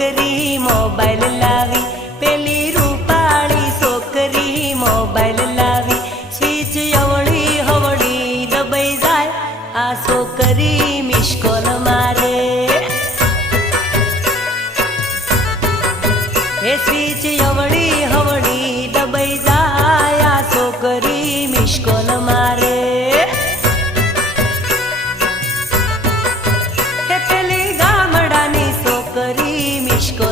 છોકરી મોબાઈલ લાવી, પેલી રૂપાળી છોકરી મોબાઈલ લાવી, સ્વિચ અવળી હવળી દબાઈ જાય, આ છોકરી મિસ કોલ મારે. એ સ્વિચ અવળી હવળી દબાઈ જાય, આ છોકરી મિસ કોલ મારે. એ પેલી ગામડાની છોકરી મિસ કોલ